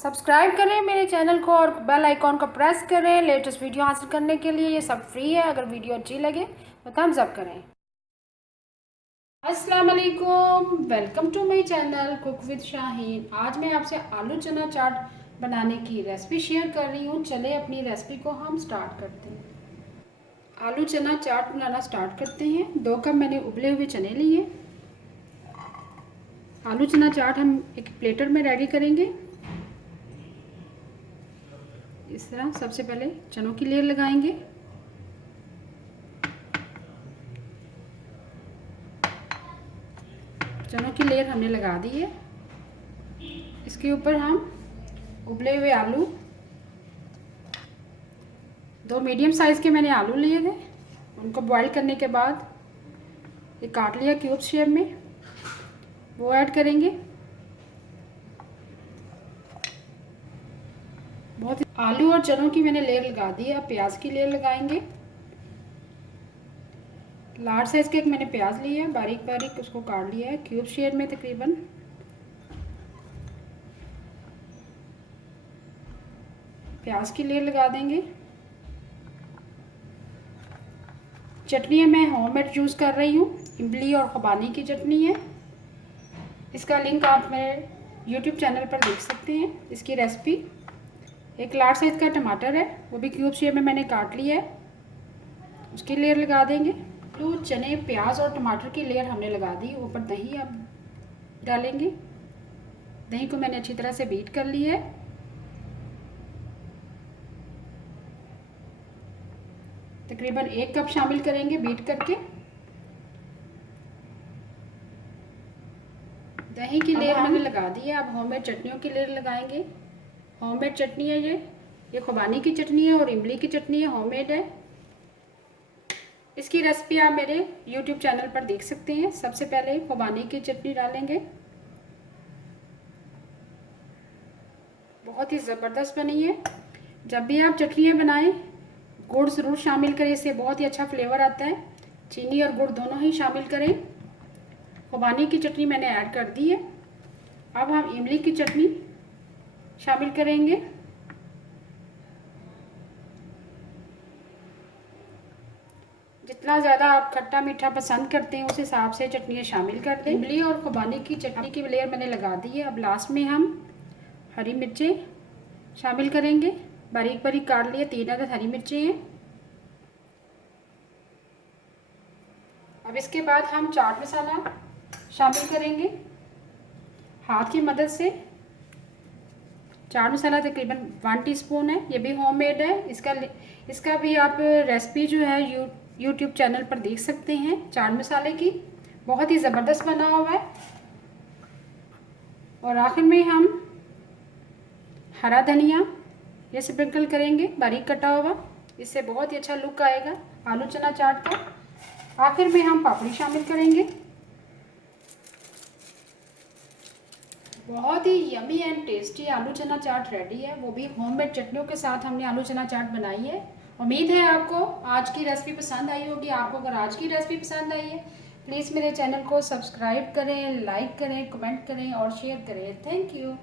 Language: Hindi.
सब्सक्राइब करें मेरे चैनल को और बेल आइकॉन को प्रेस करें लेटेस्ट वीडियो हासिल करने के लिए। ये सब फ्री है। अगर वीडियो अच्छी लगे तो थम्स अप करें। अस्सलाम वालेकुम, welcome to my channel cook with Shaheen. आज मैं आपसे आलू चना चाट बनाने की रेसिपी शेयर कर रही हूँ। चले अपनी रेसिपी को हम स्टार्ट करते हैं। आलू चना चाट बनाना स्टार्ट करते हैं। 2 कप मैंने उबले हुए चने लिए। आलू चना चाट हम एक प्लेटर में रेडी करेंगे। इस तरह सबसे पहले चनों की लेयर लगाएंगे। चनों की लेयर हमने लगा दी है। इसके ऊपर हम उबले हुए आलू, 2 मीडियम साइज़ के मैंने आलू लिए थे, उनको बॉईल करने के बाद ये काट लिया क्यूब शेप में, वो ऐड करेंगे। बहुत आलू और चनों की मैंने लेयर लगा दी है। अब प्याज की लेयर लगाएंगे। लार्ज साइज़ का एक मैंने प्याज लिया है, बारीक बारीक उसको काट लिया है क्यूब शेप में तकरीबन। प्याज की लेयर लगा देंगे। चटनी मैं होममेड यूज़ कर रही हूँ, इमली और खुबानी की चटनी है। इसका लिंक आप मेरे यूट्यूब चैनल पर देख सकते हैं, इसकी रेसिपी। एक लार्ज साइज़ का टमाटर है, वो भी क्यूब शेप में मैंने काट लिया है, उसकी लेयर लगा देंगे। आलू, चने, प्याज और टमाटर की लेयर हमने लगा दी। ऊपर दही अब डालेंगे। दही को मैंने अच्छी तरह से बीट कर लिया है। तकरीबन 1 कप शामिल करेंगे बीट करके। दही की लेयर मैंने लगा दी है। अब होममेड चटनियों की लेयर लगाएंगे। होममेड चटनी है ये खुबानी की चटनी है और इमली की चटनी है, होममेड है। इसकी रेसिपी आप मेरे यूट्यूब चैनल पर देख सकते हैं। सबसे पहले खुबानी की चटनी डालेंगे, बहुत ही ज़बरदस्त बनी है। जब भी आप चटनियाँ बनाएं गुड़ ज़रूर शामिल करें, इससे बहुत ही अच्छा फ्लेवर आता है। चीनी और गुड़ दोनों ही शामिल करें। खुबानी की चटनी मैंने ऐड कर दी है। अब हम इमली की चटनी शामिल करेंगे। जितना ज़्यादा आप खट्टा मीठा पसंद करते हैं उस हिसाब से चटनियाँ शामिल कर दें। इमली और खुबानी की चटनी की लेयर मैंने लगा दी है। अब लास्ट में हम हरी मिर्चें शामिल करेंगे। बारीक बारीक काट लिए 3 अदद हरी मिर्चें हैं। अब इसके बाद हम चाट मसाला शामिल करेंगे हाथ की मदद से। चाट मसाला तकरीबन 1 टीस्पून है, ये भी होममेड है। इसका भी आप रेसिपी जो है यूट्यूब चैनल पर देख सकते हैं चाट मसाले की, बहुत ही ज़बरदस्त बना हुआ है। और आखिर में हम हरा धनिया ये स्प्रिंकल करेंगे बारीक कटा हुआ, इससे बहुत ही अच्छा लुक आएगा आलू चना चाट का। आखिर में हम पापड़ी शामिल करेंगे। बहुत ही यमी एंड टेस्टी आलू चना चाट रेडी है, वो भी होममेड चटनियों के साथ हमने आलू चना चाट बनाई है। उम्मीद है आपको आज की रेसिपी पसंद आई होगी। आपको अगर आज की रेसिपी पसंद आई है प्लीज़ मेरे चैनल को सब्सक्राइब करें, लाइक करें, कमेंट करें और शेयर करें। Thank you.